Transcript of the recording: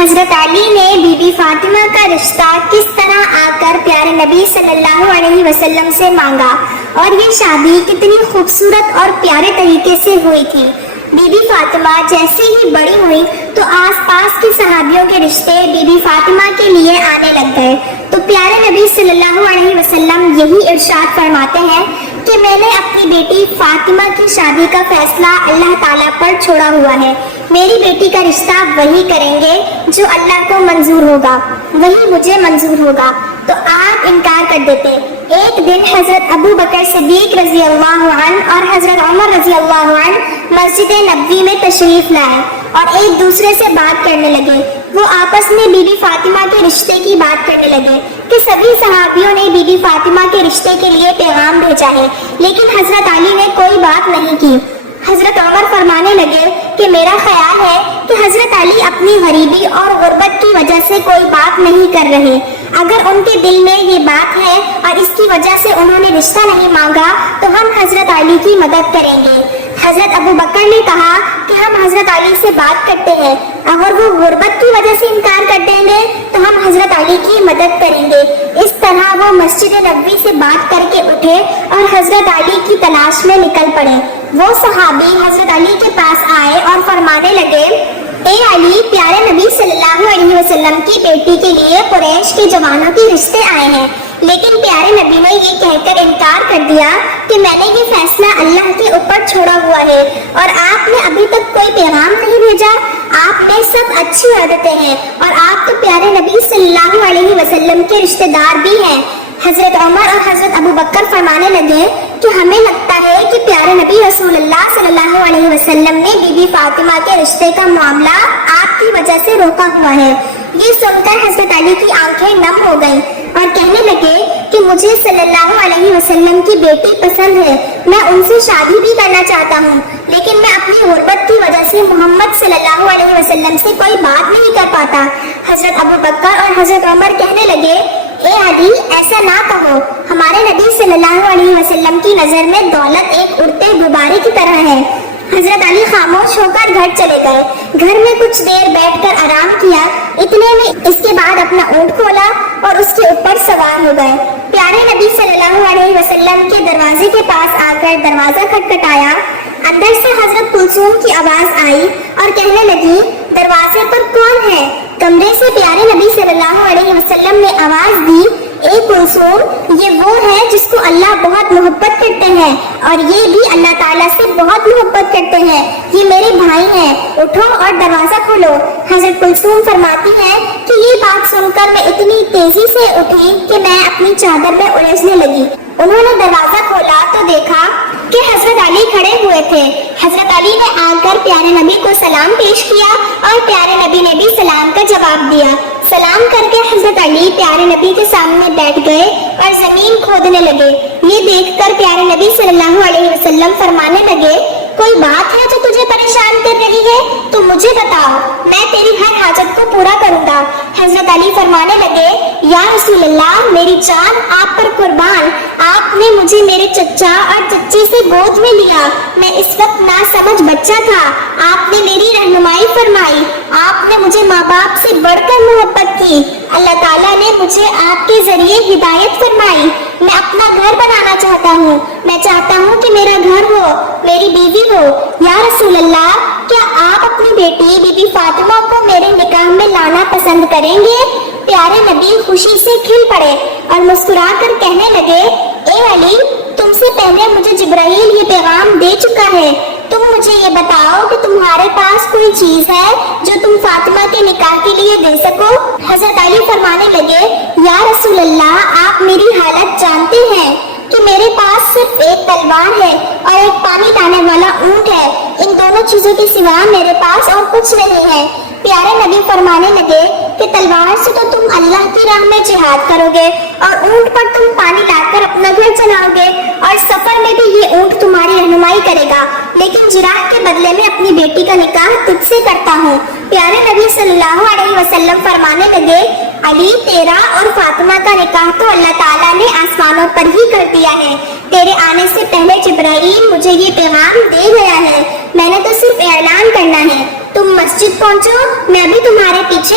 حضرت علی نے be be Fatima کا رشتہ کس طرح آ کر پیارے نبی صلی اللہ علیہ وسلم سے مانگا اور یہ شادی کتنی خوبصورت اور پیارے طریقے سے ہوئی تھی۔ بی بی فاطمہ جیسے ہی بڑی ہوئی تو آس پاس کے صحابیوں کے رشتے بی بی فاطمہ کے لیے آنے لگ گئے، تو پیارے نبی صلی اللہ علیہ وسلم یہی ارشاد فرماتے ہیں کہ میں نے اپنی بیٹی فاطمہ کی شادی کا فیصلہ اللہ تعالیٰ پر چھوڑا ہوا ہے، میری بیٹی کا رشتہ وہی کریں گے جو اللہ کو منظور ہوگا، وہی مجھے منظور ہوگا۔ تو آپ انکار کر دیتے۔ ایک دن حضرت ابو بکر صدیق رضی اللہ عنہ اور حضرت عمر رضی اللہ عنہ مسجد نبوی میں تشریف لائے اور ایک دوسرے سے بات کرنے لگے۔ وہ آپس میں بی بی فاطمہ کے رشتے کی بات کرنے لگے کہ سبھی صحابیوں نے بی بی فاطمہ کے رشتے کے لیے پیغام بھیجا ہے، لیکن حضرت علی نے کوئی بات نہیں کی۔ حضرت عمر فرمانے لگے کہ میرا خیال ہے کہ حضرت علی اپنی غریبی اور غربت کی وجہ سے کوئی بات نہیں کر رہے، اگر ان کے دل میں یہ بات ہے اور اس کی وجہ سے انہوں نے رشتہ نہیں مانگا تو ہم حضرت علی کی مدد کریں گے۔ حضرت ابو بکر نے کہا کہ ہم حضرت علی سے بات کرتے ہیں، اگر وہ غربت کی وجہ سے انکار کر دیں گے تو ہم حضرت علی کی مدد کریں گے۔ اس طرح وہ مسجد نبوی سے بات کر کے اٹھے اور حضرت علی کی تلاش میں نکل پڑے۔ وہ صحابی حضرت علی کے پاس آئے اور فرمانے لگے، اے علی، پیارے نبی صلی اللہ علیہ وسلم کی بیٹی کے لیے قریش کے جوانوں کے رشتے آئے ہیں، لیکن پیارے نبی نے یہ کہہ کر انکار کر دیا کہ میں نے یہ فیصلہ اللہ کے اوپر چھوڑا ہوا ہے اور آپ نے ابھی تک کوئی پیغام نہیں بھیجا۔ آپ میں سب اچھی عادتیں ہیں اور آپ تو پیارے نبی صلی اللہ علیہ وسلم کے رشتے دار بھی ہیں۔ حضرت عمر اور حضرت ابو بکر فرمانے لگے کہ ہمیں لگتا ہے کہ پیارے نبی رسول اللہ صلی اللہ علیہ وسلم نے بی بی فاطمہ کے رشتے کا معاملہ آپ کی وجہ سے روکا ہوا ہے۔ یہ سن کر حضرت علی کی آنکھیں نم ہو گئیں اور کہنے لگے کہ مجھے صلی اللہ علیہ وسلم کی بیٹی پسند ہے، میں ان سے شادی بھی کرنا چاہتا ہوں، لیکن میں اپنی غربت کی وجہ سے محمد صلی اللہ علیہ وسلم سے کوئی بات نہیں کر پاتا۔ حضرت ابو بکر اور حضرت عمر کہنے لگے، اے علی، ایسا نہ کہو، ہمارے نبی صلی اللہ علیہ وسلم کی نظر میں دولت ایک اڑتے غبارے کی طرح ہے۔ حضرت علی خاموش ہو کر گھر چلے گئے، گھر میں کچھ دیر بیٹھ کر آرام کیا، اتنے میں اس کے بعد اپنا اونٹ کھولا اور اس کے اوپر سوار ہو گئے۔ پیارے نبی صلی اللہ علیہ وسلم کے دروازے کے پاس آ کر دروازہ کھٹکھٹایا، اندر سے حضرت کلثوم کی آواز آئی اور کہنے لگی، دروازے پر کون ہے؟ کمرے سے پیارے نبی صلی اللہ علیہ وسلم نے آواز دی، اے کلثوم، یہ وہ ہے جس کو اللہ بہت محبت کرتے ہیں اور یہ بھی اللہ تعالیٰ سے بہت محبت کرتے ہیں، یہ میرے بھائی ہیں، اٹھو اور دروازہ کھولو۔ حضرت کلثوم فرماتی ہے کہ یہ بات سن کر میں اتنی تیزی سے اٹھی کہ میں اپنی چادر میں الجھنے لگی۔ انہوں نے دروازہ کھولا تو دیکھا کہ حضرت علی کھڑے ہوئے تھے۔ حضرت علی نے آ کر پیارے نبی کو سلام پیش کیا اور پیارے نبی نے بھی سلام کا جواب دیا۔ سلام کر کے حضرت علی پیارے نبی کے سامنے بیٹھ گئے اور زمین کھودنے لگے۔ یہ دیکھ کر پیارے نبی صلی اللہ علیہ وسلم فرمانے لگے، کوئی بات ہے جو تجھے پریشان کر رہی ہے تو مجھے بتاؤ، میں تیری ہر حاجت کو پورا کروں گا۔ حضرت علی فرمانے لگے، یا رسول اللہ، میری جان آپ پر قربان، آپ نے مجھے میرے چچا اور چچی سے گود میں لیا، میں اس وقت ناسمجھ بچہ تھا، آپ نے میری رہنمائی فرمائی، آپ نے مجھے ماں باپ سے بڑھ کر محبت کی، اللہ تعالیٰ نے مجھے آپ کے ذریعے ہدایت فرمائی، میں اپنا گھر بنانا چاہتا ہوں، میں چاہتا ہوں کہ میرا گھر ہو، میری بیوی ہو۔ یا رسول اللہ، کیا آپ اپنی بیٹی بی بی فاطمہ کو میرے نکاح میں لانا پسند کریں گے؟ پیارے نبی خوشی سے کھل پڑے اور مسکرا کر کہنے لگے، اے علی، تم سے پہلے مجھے جبرائیل یہ پیغام دے چکا ہے، تم مجھے یہ بتاؤ کہ تمہارے پاس کوئی چیز ہے جو تم فاطمہ کے نکاح کے لیے دے سکو؟ حضرت علی فرمانے لگے، یا رسول اللہ، آپ میری حالت جانتے ہیں کہ میرے پاس صرف ایک تلوار ہے اور ایک پانی لانے والا اونٹ ہے، ان دونوں چیزوں کے سوا میرے پاس اور کچھ نہیں ہے۔ پیارے نبی فرمانے لگے کہ تلوار سے تو تم اللہ کی راہ میں جہاد کرو گے اور اونٹ پر تم پانی لا کر اپنا گھر چلاؤ گے اور سفر میں بھی یہ اونٹ تمہاری رہنمائی کرے گا، لیکن جراح کے بدلے میں اپنی بیٹی کا نکاح تجھ سے کرتا ہوں۔ پیارے نبی صلی اللہ علیہ وسلم فرمانے لگے، علی، تیرا اور فاطمہ کا نکاح تو اللہ تعالیٰ نے آسمانوں پر ہی کر دیا ہے، تیرے آنے سے پہلے جبرائیل مجھے یہ پیغام دے گیا ہے، میں نے تو صرف اعلان کرنا ہے، تم مسجد پہنچو، میں بھی تمہارے پیچھے